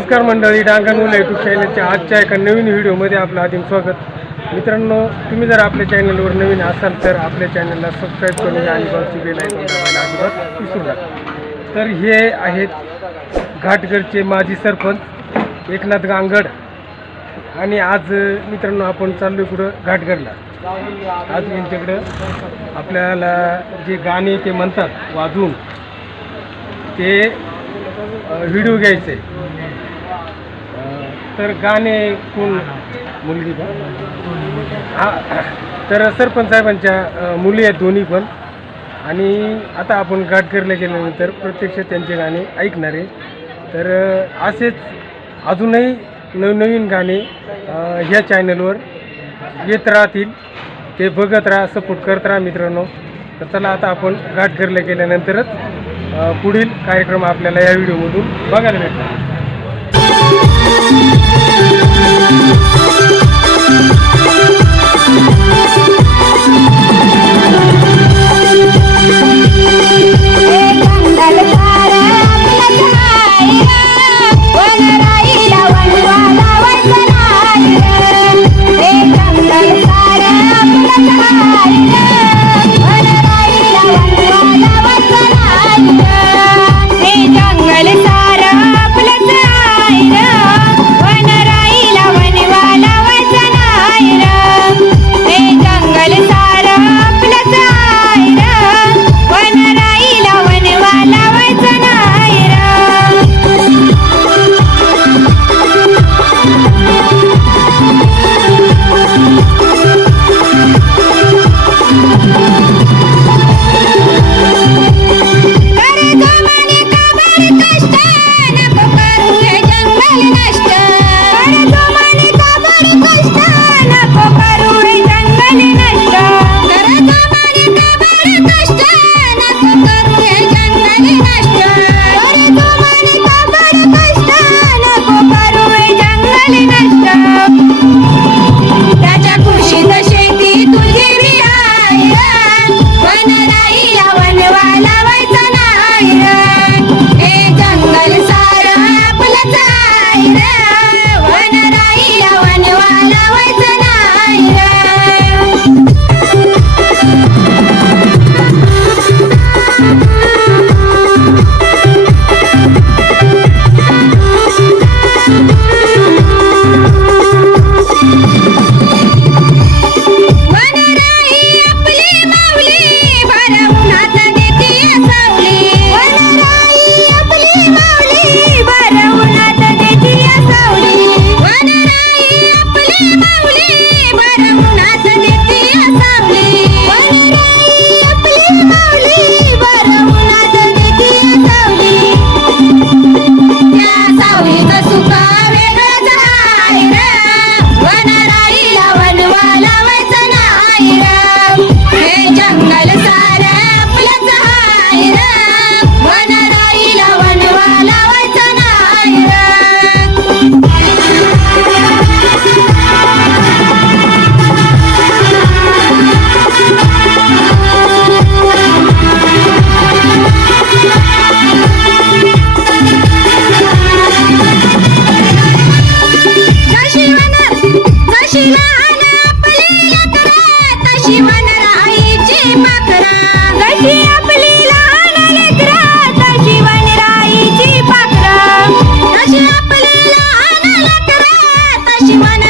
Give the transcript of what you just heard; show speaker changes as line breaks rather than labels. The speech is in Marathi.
नमस्कार मंडळी डांगणमुला यूट्यूब चॅनलच्या आजच्या एका नवीन व्हिडिओमध्ये आपलं आदिम स्वागत. मित्रांनो तुम्ही जर आपल्या चॅनलवर नवीन असाल तर आपल्या चॅनलला सबस्क्राईब करून आणि बाजूची बेल ऐकून अजिबात विसरू नका. तर हे आहेत घाटगडचे माजी सरपंच एकनाथ गांगड. आणि आज मित्रांनो आपण चाललो कुठं? घाटगडला आज यांच्याकडं आपल्याला जे गाणे ते म्हणतात वाजवून. ते व्हिडिओ घ्यायचे तर गाणे कोण? मुलगी पण हा तर सरपंच साहेबांच्या मुली आहेत दोन्ही पण. आणि आता आपण गाडकरीला गेल्यानंतर प्रत्यक्ष त्यांचे गाणे ऐकणार आहे. तर असेच अजूनही नवनवीन गाणे ह्या चॅनलवर येत राहतील. ते बघत राहा सपोर्ट करत राहा मित्रांनो. तर चला आता आपण घाटघरला गेल्यानंतरच पुढील कार्यक्रम आपल्याला या व्हिडिओमधून बघायला भेटणार
Música Jimana.